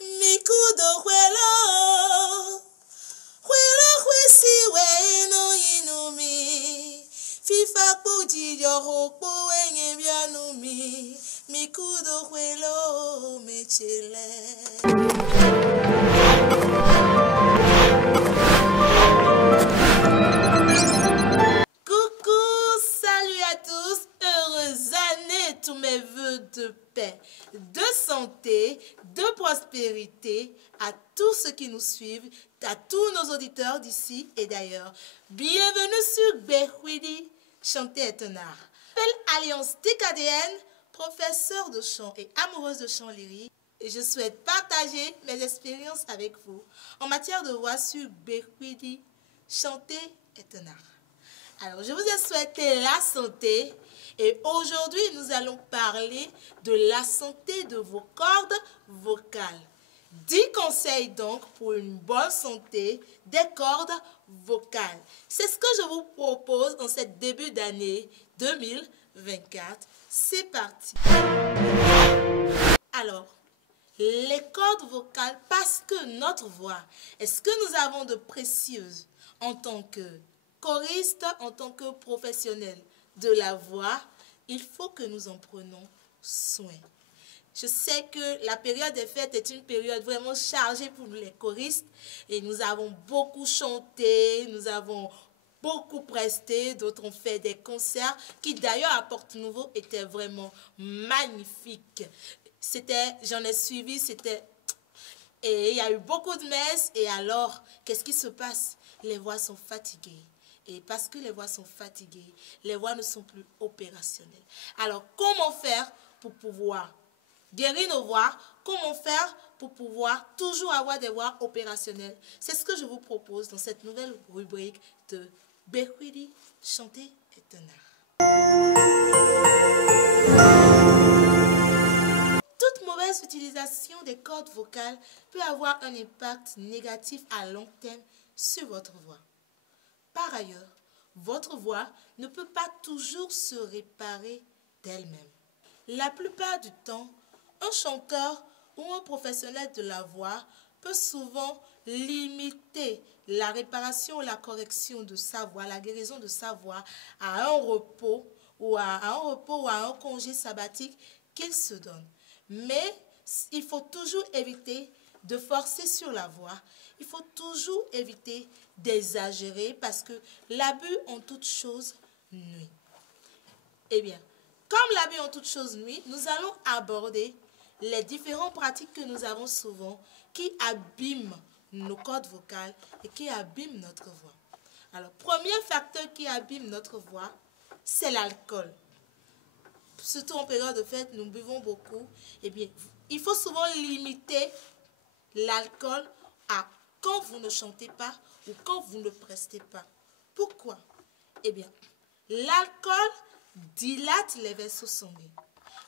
Mikudo huelo. Huelo huisi we inumi. Fifa puji yo po enye bianumi. Mikudo huelo mechele. Tous mes vœux de paix, de santé, de prospérité à tous ceux qui nous suivent, à tous nos auditeurs d'ici et d'ailleurs. Bienvenue sur Behwidi, chanter est un art. Belle Alliance TKDN, professeur de chant et amoureuse de chant lyrique. Et je souhaite partager mes expériences avec vous en matière de voix sur Behwidi, chanter est un art. Alors, je vous ai souhaité la santé. Et aujourd'hui, nous allons parler de la santé de vos cordes vocales. 10 conseils donc pour une bonne santé des cordes vocales. C'est ce que je vous propose en ce début d'année 2024. C'est parti. Alors, les cordes vocales, parce que notre voix est ce que nous avons de précieuse en tant que choriste, en tant que professionnel de la voix, il faut que nous en prenions soin. Je sais que la période des fêtes est une période vraiment chargée pour les choristes et nous avons beaucoup chanté, nous avons beaucoup presté, d'autres ont fait des concerts qui d'ailleurs à Porte Nouveau étaient vraiment magnifiques. J'en ai suivi, et il y a eu beaucoup de messes et alors, qu'est-ce qui se passe? Les voix sont fatiguées. Et parce que les voix sont fatiguées, les voix ne sont plus opérationnelles. Alors, comment faire pour pouvoir guérir nos voix? Comment faire pour pouvoir toujours avoir des voix opérationnelles? C'est ce que je vous propose dans cette nouvelle rubrique de Behwidi, chanter est un art. Toute mauvaise utilisation des cordes vocales peut avoir un impact négatif à long terme sur votre voix. Par ailleurs, votre voix ne peut pas toujours se réparer d'elle-même. La plupart du temps, un chanteur ou un professionnel de la voix peut souvent limiter la réparation ou la correction de sa voix, la guérison de sa voix à un repos ou à un congé sabbatique qu'il se donne. Mais il faut toujours éviter de forcer sur la voix. Il faut toujours éviter d'exagérer parce que l'abus en toute chose nuit. Eh bien, comme l'abus en toute chose nuit, nous allons aborder les différentes pratiques que nous avons souvent qui abîment nos cordes vocales et qui abîment notre voix. Alors, premier facteur qui abîme notre voix, c'est l'alcool. Surtout en période de fête, nous buvons beaucoup. Eh bien, il faut souvent limiter l'alcool à quand vous ne chantez pas ou quand vous ne prestez pas. Pourquoi? Eh bien, l'alcool dilate les vaisseaux sanguins.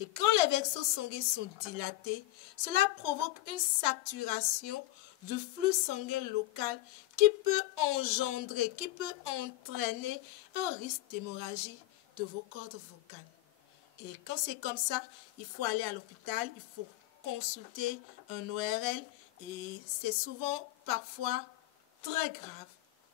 Et quand les vaisseaux sanguins sont dilatés, cela provoque une saturation du flux sanguin local qui peut engendrer, qui peut entraîner un risque d'hémorragie de vos cordes vocales. Et quand c'est comme ça, il faut aller à l'hôpital, il faut consulter un ORL et c'est souvent parfois très grave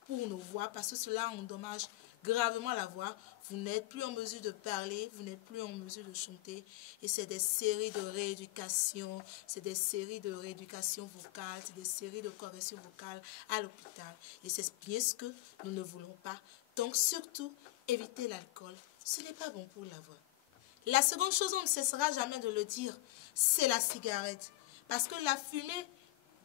pour nos voix parce que cela endommage gravement la voix. Vous n'êtes plus en mesure de parler, vous n'êtes plus en mesure de chanter et c'est des séries de rééducation, c'est des séries de rééducation vocale, c'est des séries de correction vocale à l'hôpital et c'est bien ce que nous ne voulons pas. Donc surtout, évitez l'alcool, ce n'est pas bon pour la voix. La seconde chose, on ne cessera jamais de le dire, c'est la cigarette. Parce que la fumée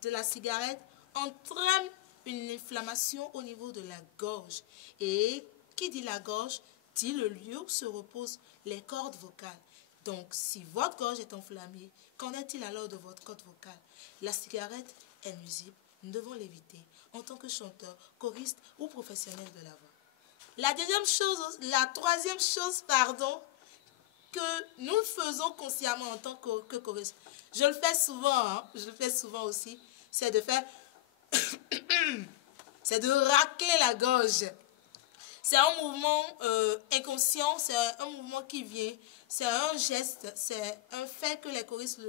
de la cigarette entraîne une inflammation au niveau de la gorge. Et qui dit la gorge, dit le lieu où se reposent les cordes vocales. Donc, si votre gorge est enflammée, qu'en est-il alors de votre corde vocale? La cigarette est nuisible, nous devons l'éviter en tant que chanteur, choriste ou professionnel de la voix. La troisième chose, que nous faisons consciemment en tant que choriste, je le fais souvent, aussi, c'est de racler la gorge. C'est un mouvement inconscient, c'est un mouvement qui vient, c'est un geste, c'est un fait que les choristes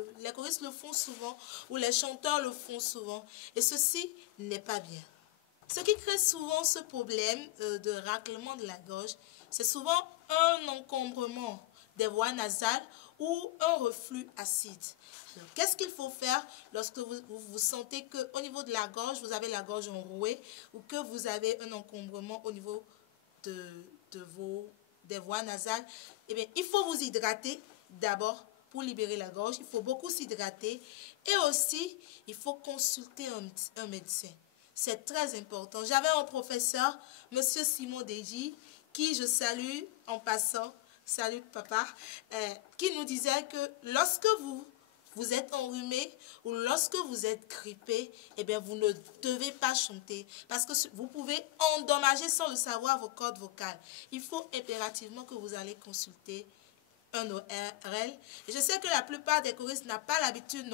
le font souvent ou les chanteurs le font souvent. Et ceci n'est pas bien. Ce qui crée souvent ce problème de raclement de la gorge, c'est souvent un encombrement des voies nasales ou un reflux acide. Qu'est-ce qu'il faut faire lorsque vous sentez qu'au niveau de la gorge, vous avez la gorge enrouée ou que vous avez un encombrement au niveau des voies nasales? Eh bien, il faut vous hydrater d'abord pour libérer la gorge. Il faut beaucoup s'hydrater et aussi, il faut consulter un médecin. C'est très important. J'avais un professeur, M. Simon Deji, qui je salue en passant, salut papa, qui nous disait que lorsque vous êtes enrhumé ou lorsque vous êtes grippé, eh bien vous ne devez pas chanter parce que vous pouvez endommager sans le savoir vos cordes vocales. Il faut impérativement que vous allez consulter un ORL. Et je sais que la plupart des choristes n'ont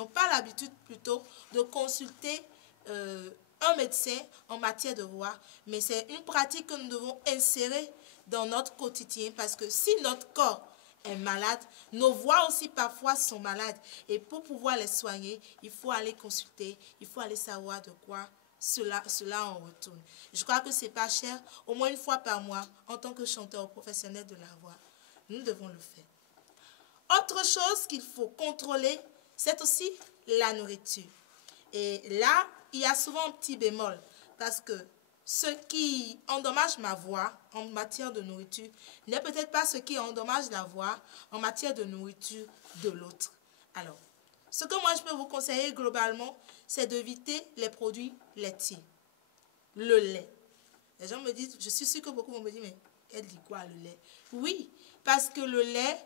pas l'habitude plutôt de consulter un médecin en matière de voix, mais c'est une pratique que nous devons insérer dans notre quotidien parce que si notre corps est malade, nos voix aussi parfois sont malades et pour pouvoir les soigner, il faut aller consulter, il faut aller savoir de quoi cela en retourne. Je crois que c'est pas cher, au moins une fois par mois, en tant que chanteur professionnel de la voix, nous devons le faire. Autre chose qu'il faut contrôler, c'est aussi la nourriture. Et là, il y a souvent un petit bémol parce que ce qui endommage ma voix en matière de nourriture n'est peut-être pas ce qui endommage la voix en matière de nourriture de l'autre. Alors, ce que moi je peux vous conseiller globalement, c'est d'éviter les produits laitiers. Le lait. Les gens me disent, je suis sûre que beaucoup vont me dire, mais elle dit quoi le lait? Oui, parce que le lait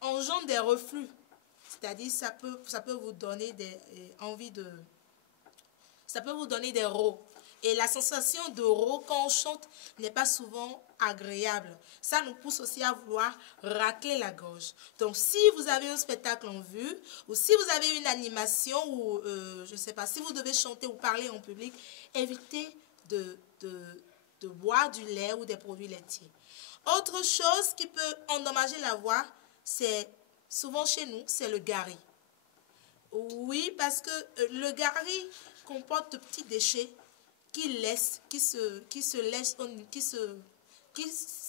engendre des reflux. C'est-à-dire, ça peut vous donner ça peut vous donner des rots. Et la sensation de rots quand on chante n'est pas souvent agréable. Ça nous pousse aussi à vouloir racler la gorge. Donc, si vous avez un spectacle en vue, ou si vous avez une animation, ou je ne sais pas, si vous devez chanter ou parler en public, évitez de boire du lait ou des produits laitiers. Autre chose qui peut endommager la voix, c'est souvent chez nous, c'est le gari. Oui, parce que le gari comporte de petits déchets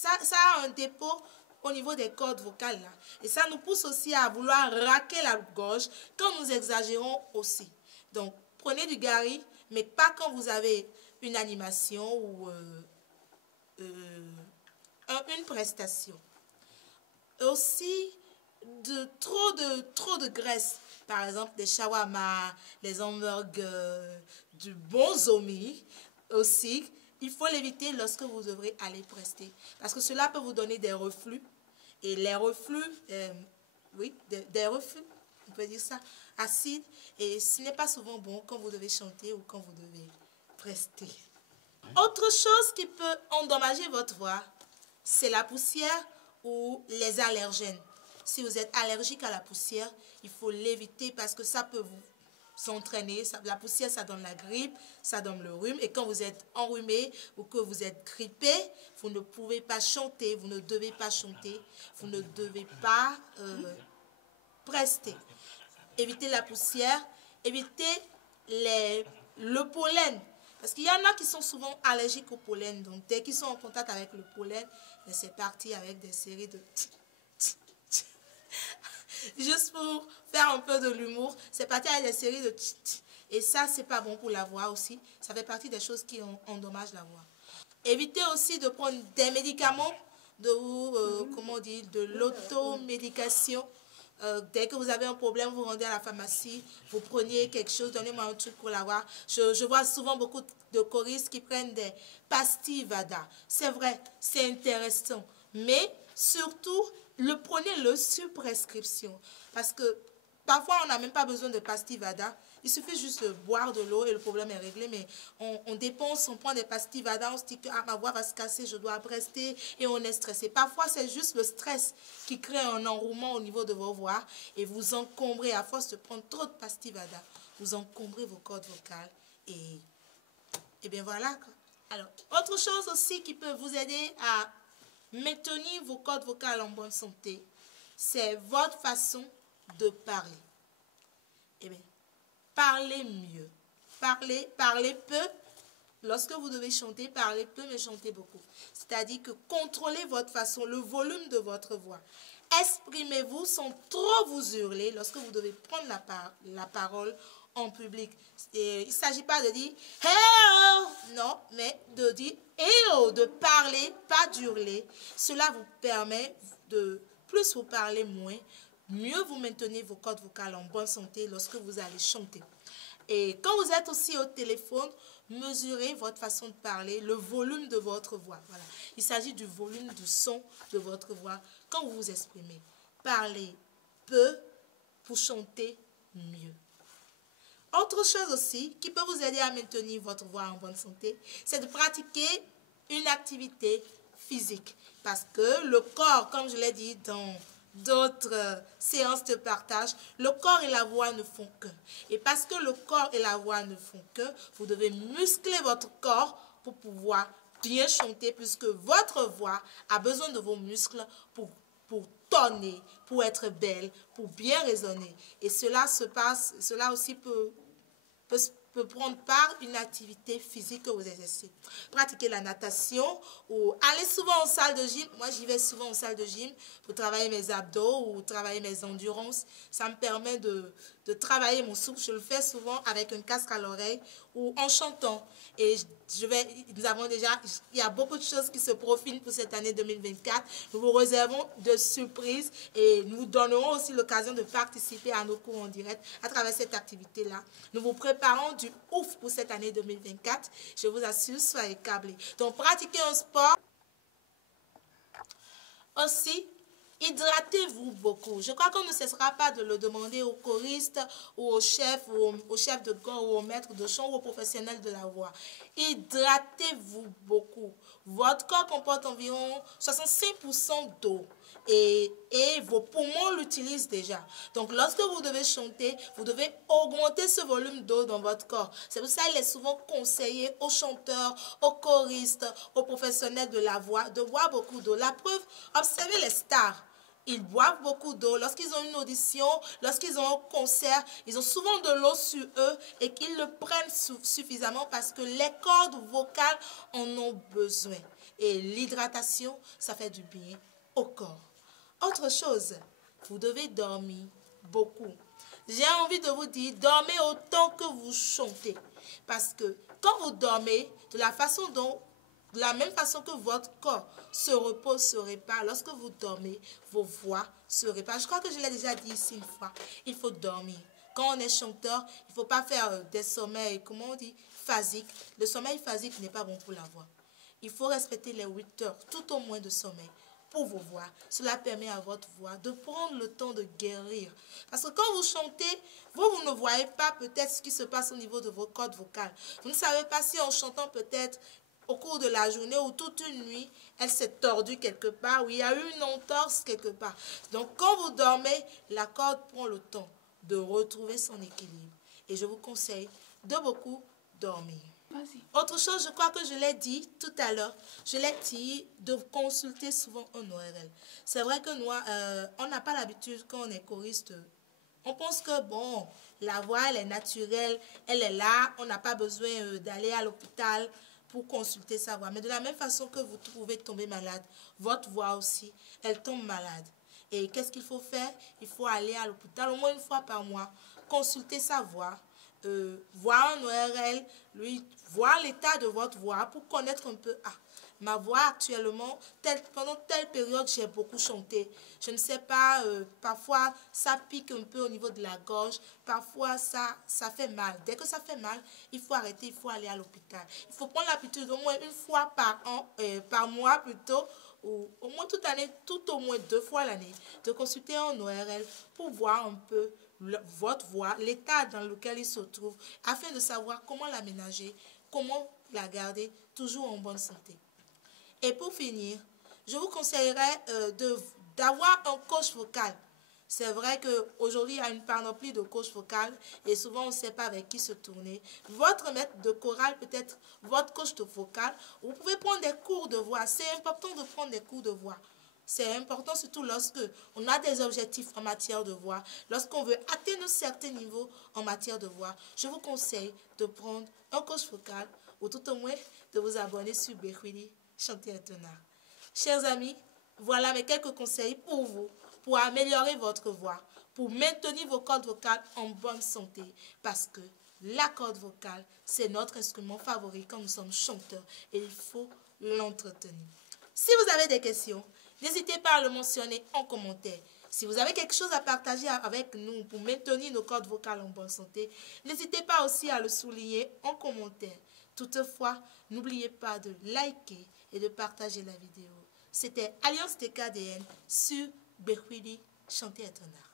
ça a un dépôt au niveau des cordes vocales là. Et ça nous pousse aussi à vouloir raquer la gorge quand nous exagérons aussi. Donc, prenez du gari, mais pas quand vous avez une animation ou une prestation. Aussi, trop de graisse. Par exemple, des shawarma, les hamburgers, du bon zombie aussi. Il faut l'éviter lorsque vous devrez aller prester. Parce que cela peut vous donner des reflux. Et les reflux, des reflux, on peut dire ça, acides. Et ce n'est pas souvent bon quand vous devez chanter ou quand vous devez prester. Autre chose qui peut endommager votre voix, c'est la poussière ou les allergènes. Si vous êtes allergique à la poussière, il faut l'éviter parce que ça peut vous entraîner. La poussière, ça donne la grippe, ça donne le rhume. Et quand vous êtes enrhumé ou que vous êtes grippé, vous ne pouvez pas chanter, vous ne devez pas chanter, vous ne devez pas prester. Évitez la poussière, évitez le pollen. Parce qu'il y en a qui sont souvent allergiques au pollen. Donc, dès qu'ils sont en contact avec le pollen, c'est parti avec des séries de... Juste pour faire un peu de l'humour, c'est parti avec des séries de... Et ça, c'est pas bon pour la voix aussi. Ça fait partie des choses qui endommagent la voix. Évitez aussi de prendre des médicaments, de l'automédication. Dès que vous avez un problème, vous rendez à la pharmacie, vous preniez quelque chose, donnez-moi un truc pour l'avoir. Je vois souvent beaucoup de choristes qui prennent des pastilles Vada. C'est vrai, c'est intéressant. Mais surtout, prenez-le sur prescription. Parce que parfois, on n'a même pas besoin de pastilles Vada. Il suffit juste de boire de l'eau et le problème est réglé. Mais on dépense, on prend des pastilles Vada, on se dit que ma voix va se casser, je dois rester et on est stressé. Parfois, c'est juste le stress qui crée un enrouement au niveau de vos voix et vous encombrez, à force de prendre trop de pastilles Vada, vous encombrez vos cordes vocales et bien voilà. Alors, autre chose aussi qui peut vous aider à maintenir vos cordes vocales en bonne santé, c'est votre façon de parler. Eh bien, parlez mieux. Parlez peu. Lorsque vous devez chanter, parlez peu, mais chantez beaucoup. C'est-à-dire que contrôlez votre façon, le volume de votre voix. Exprimez-vous sans trop vous hurler lorsque vous devez prendre la parole en public. Et il ne s'agit pas de dire « Hey! » Non, mais de dire « Hey! » De parler, pas d'hurler. Cela vous permet de plus vous parler moins, mieux vous maintenez vos cordes vocales en bonne santé lorsque vous allez chanter. Et quand vous êtes aussi au téléphone, mesurez votre façon de parler, le volume de votre voix. Voilà. Il s'agit du volume du son de votre voix quand vous vous exprimez. Parlez peu pour chanter mieux. Autre chose aussi qui peut vous aider à maintenir votre voix en bonne santé, c'est de pratiquer une activité physique. Parce que le corps, comme je l'ai dit dans d'autres séances de partage, le corps et la voix ne font qu'un. Et parce que le corps et la voix ne font qu'un, vous devez muscler votre corps pour pouvoir bien chanter, puisque votre voix a besoin de vos muscles pour tonner, pour être belle, pour bien résonner. Et cela aussi peut prendre part une activité physique que vous exercez. Pratiquer la natation ou aller souvent en salle de gym. Moi, j'y vais souvent en salle de gym pour travailler mes abdos ou travailler mes endurances. Ça me permet de travailler mon souffle. Je le fais souvent avec un casque à l'oreille ou en chantant. Et il y a beaucoup de choses qui se profilent pour cette année 2024. Nous vous réservons de surprises et nous vous donnerons aussi l'occasion de participer à nos cours en direct à travers cette activité-là. Nous vous préparons du ouf pour cette année 2024. Je vous assure, soyez câblés. Donc, pratiquez un sport. Aussi, hydratez-vous beaucoup. Je crois qu'on ne cessera pas de le demander aux choristes ou aux chefs de chœur ou aux maîtres de chant ou aux professionnels de la voix. Hydratez-vous beaucoup. Votre corps comporte environ 65% d'eau. Et vos poumons l'utilisent déjà. Donc, lorsque vous devez chanter, vous devez augmenter ce volume d'eau dans votre corps. C'est pour ça qu'il est souvent conseillé aux chanteurs, aux choristes, aux professionnels de la voix de boire beaucoup d'eau. La preuve, observez les stars. Ils boivent beaucoup d'eau. Lorsqu'ils ont une audition, lorsqu'ils ont un concert, ils ont souvent de l'eau sur eux et qu'ils le prennent suffisamment parce que les cordes vocales en ont besoin. Et l'hydratation, ça fait du bien au corps. Autre chose, vous devez dormir beaucoup. J'ai envie de vous dire, dormez autant que vous chantez. Parce que quand vous dormez, de la même façon que votre corps se repose, se répare, lorsque vous dormez, vos voix se réparent. Je crois que je l'ai déjà dit ici une fois, il faut dormir. Quand on est chanteur, il ne faut pas faire des sommeils, comment on dit, phasiques. Le sommeil phasique n'est pas bon pour la voix. Il faut respecter les 8 heures, tout au moins de sommeil pour vos voix. Cela permet à votre voix de prendre le temps de guérir. Parce que quand vous chantez, vous ne voyez pas peut-être ce qui se passe au niveau de vos cordes vocales. Vous ne savez pas si en chantant peut-être au cours de la journée ou toute une nuit, elle s'est tordue quelque part ou il y a eu une entorse quelque part. Donc quand vous dormez, la corde prend le temps de retrouver son équilibre. Et je vous conseille de beaucoup dormir. Autre chose, je crois que je l'ai dit tout à l'heure, je l'ai dit de consulter souvent un ORL. C'est vrai que nous, on n'a pas l'habitude quand on est choriste. On pense que bon, la voix, elle est naturelle, elle est là, on n'a pas besoin d'aller à l'hôpital pour consulter sa voix. Mais de la même façon que vous pouvez tomber malade, votre voix aussi, elle tombe malade. Et qu'est-ce qu'il faut faire? Il faut aller à l'hôpital au moins une fois par mois, consulter sa voix, voir un ORL, voir l'état de votre voix pour connaître un peu, ma voix actuellement, pendant telle période, j'ai beaucoup chanté. Je ne sais pas, parfois ça pique un peu au niveau de la gorge, parfois ça fait mal. Dès que ça fait mal, il faut arrêter, il faut aller à l'hôpital. Il faut prendre l'habitude au moins une fois par mois plutôt, ou au moins toute l'année, tout au moins 2 fois l'année, de consulter un ORL pour voir un peu votre voix, l'état dans lequel il se trouve, afin de savoir comment l'aménager, comment la garder toujours en bonne santé. Et pour finir, je vous conseillerais d'avoir un coach vocal. C'est vrai qu'aujourd'hui, il y a une panoplie de coachs vocales et souvent, on ne sait pas avec qui se tourner. Votre maître de chorale peut être votre coach de vocal. Vous pouvez prendre des cours de voix. C'est important de prendre des cours de voix. C'est important surtout lorsque on a des objectifs en matière de voix, lorsqu'on veut atteindre certains niveaux en matière de voix. Je vous conseille de prendre un coach vocal ou tout au moins de vous abonner sur Behwili, Chanter un tonard. Chers amis, voilà mes quelques conseils pour vous, pour améliorer votre voix, pour maintenir vos cordes vocales en bonne santé. Parce que la corde vocale, c'est notre instrument favori quand nous sommes chanteurs et il faut l'entretenir. Si vous avez des questions, n'hésitez pas à le mentionner en commentaire. Si vous avez quelque chose à partager avec nous pour maintenir nos cordes vocales en bonne santé, n'hésitez pas aussi à le souligner en commentaire. Toutefois, n'oubliez pas de liker et de partager la vidéo. C'était Alliance TKDN sur Behwili, Chanter un tonard.